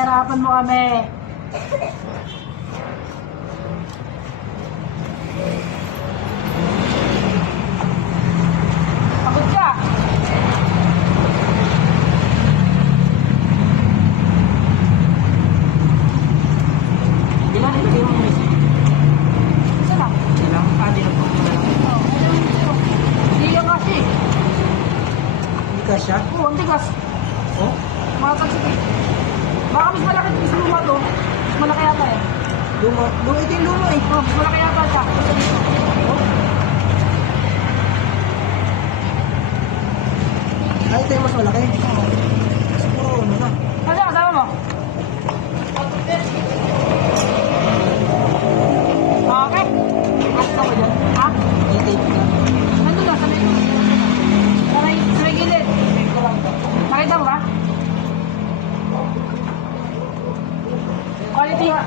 pinahirapan mo kami. Pagod ka. Ilan ilagay mo yung isa? Isa lang. Ilang? Di na po. Hindi yan kasi. Hindi ka siya? Oo, ang tigas. Oh? Makapagsik eh. Baka mas malaki mas luma to. Mas malaki yata eh. Luma. Ito yung luma eh. Oh, mas malaki yata siya. Ay, ito yung mas malaki. Siguro ano na. Kasi kasama mo? Okay. Asa ko dyan? Ha? I-tape na. Nandun lang, sa may gilid. Makita mo ba? Quality nga.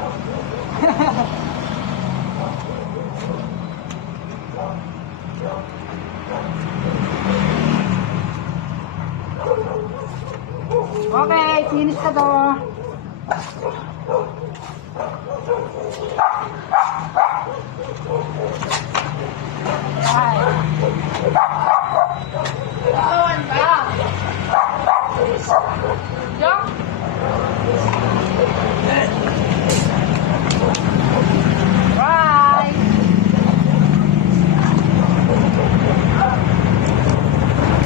Okay, finish ka to. Ay. Kawan ba? Jump. Right.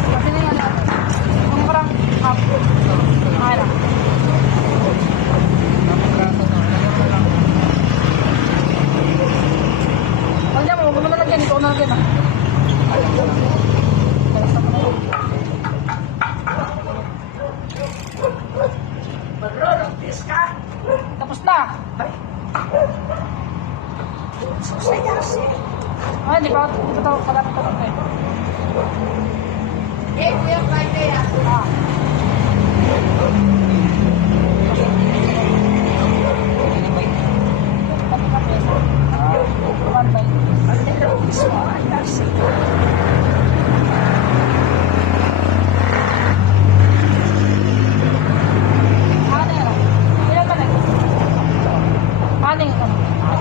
Kasi na yan. Kung parang up. Okay lang. Huwag mo na lagyan. Ito na lagyan ah. Tapos na. Ay, di ba? Ito, kalapit ko lang eh. Kuya, Friday ah.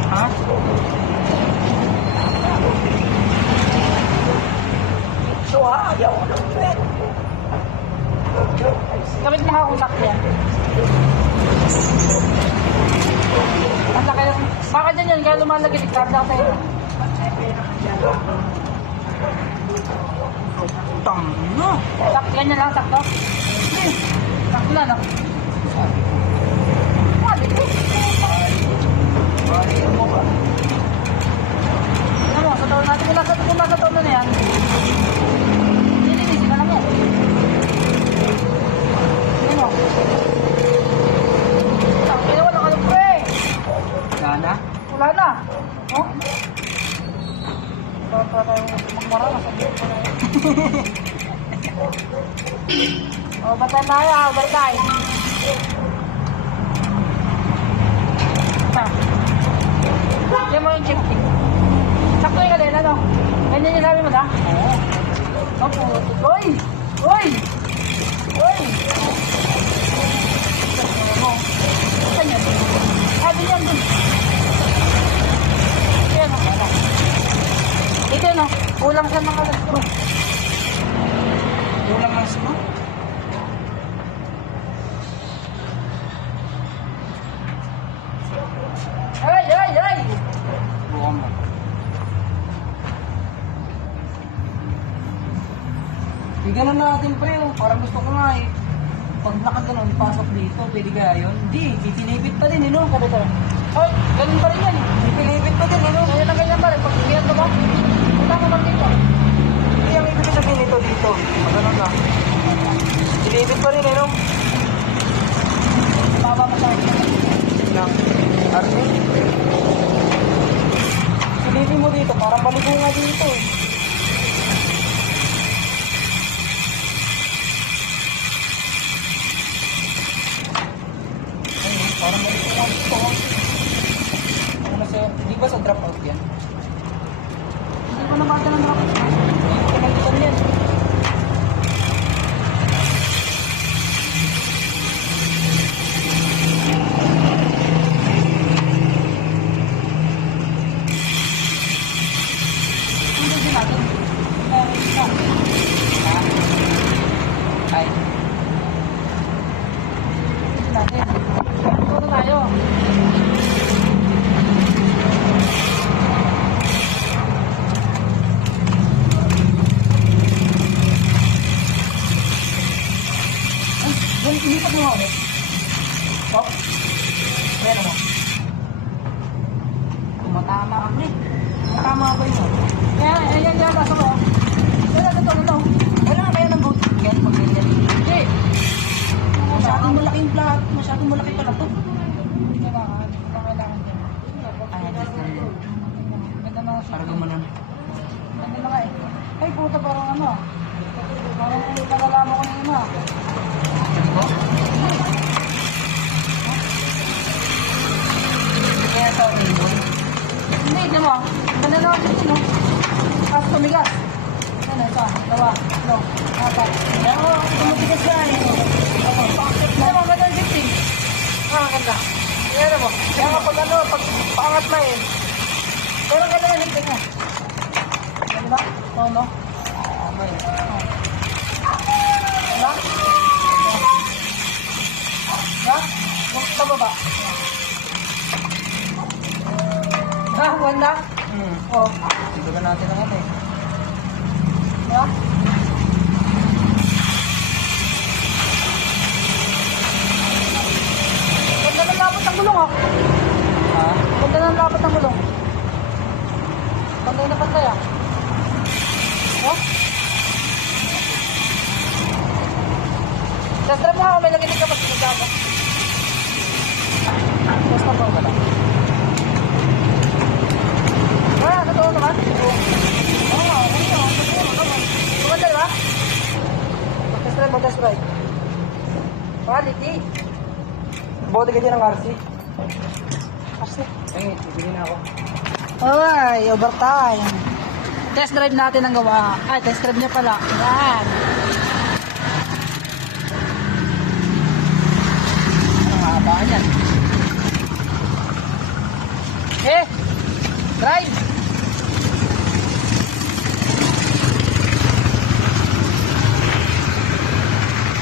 Ha? Kapit mo akong sakyan. At laki, baka dyan yan, kaya lumalagay, karda ka tayo. Tangina. Sakyan niya lang, sakto. Sakto na, no? Wali ko. Ano mo, sa taon natin, kung nasa taon na yan, nilinisin ka lang yan. Ano mo? Kaya wala ka lang, pre. Wala na? Wala na. Oh? Para tayo magmara, masabi ko na yun. O, batay tayo, batay. Yan mo yung chip. Sakto yung kadena, no? Ganyan yung sabi mo, da? Oo. Opo. Uy! Uy! Uy! Saan yan? Sabi niyan dun. Yan, no? Ito, no? Kulang sa mga lastro. Kulang ng screw? Ay, ay, ay! Bukan mo. Ganun natin pre, oh. Parang gusto ko nga eh. Pag nakaganon, pasok dito, pwede kaya yun? Hindi, titinipit pa din eh, no? Sabi ko. Ay, ganun pa rin yan. Titinipit pa din eh, no? Ganyan na ganyan pa rin. Pag ganyan ko ba? Punta ko ba dito? Hindi, ang ibig sabihin nito dito. Maganon na. Tinipit pa rin eh, no? Baba mo tayo. Lang. Arne? Silipin mo dito, parang baligo nga dito eh. Ayun, parang baligo nga dito. Ano sa, di ba sa drop out yan? Hindi ko na bata ng rock. ilipat mo ako. Oh. Pero mo. Tumatama ka, pre. Tumatama ba yun? Kaya, ayan yan, nasa mo. Kaya, ito. Wala na kaya ng goat chicken pag ganyan. Hindi. Masyadong malaking plat. Masyadong malaki pala to. Hindi kailangan. Hindi ka kailangan dyan. Ay, just na yun. Ganda na siya. Parang gumanon. Ganda na nga eh. Ay, puta, parang ano. Parang nalalaman ko na yun ah. Sabi ko? Hindi kaya sa rainbow. Hindi, di mo. Ganda na siya no? Tapos tumigas. Ano, isa, dalawa, tatlo, apat. Pero, tumutigas na eh. Hindi mo, ganda yung 15. Ah, ganda. Ayan mo. Kaya nga pag ano, pag paangat na eh. Pero ganda yung 15 mo. Ganda ba? Oo, no? May. Diba? Diba? Sa baba. Ha? Ganda? Oo. Dito na natin ang ito eh. Diba? Ganda ng lapot ng gulong ah. Ha? Ganda ng lapot ng gulong. Pantay na pantay ah. Oh? Test drive mo ako, may naginig ka pa sa nagkaka. Test drive mo ba? Wala, totoo naman. Oo, totoo naman. Maganda diba? Mag-test drive. Quality. Bote ka dyan ng RC. Kasi. Ay, bibili na ako. Ay, overtime. Test drive natin ang gawa. Ay, test drive niya pala. Yan. Ang haba niyan. Eh,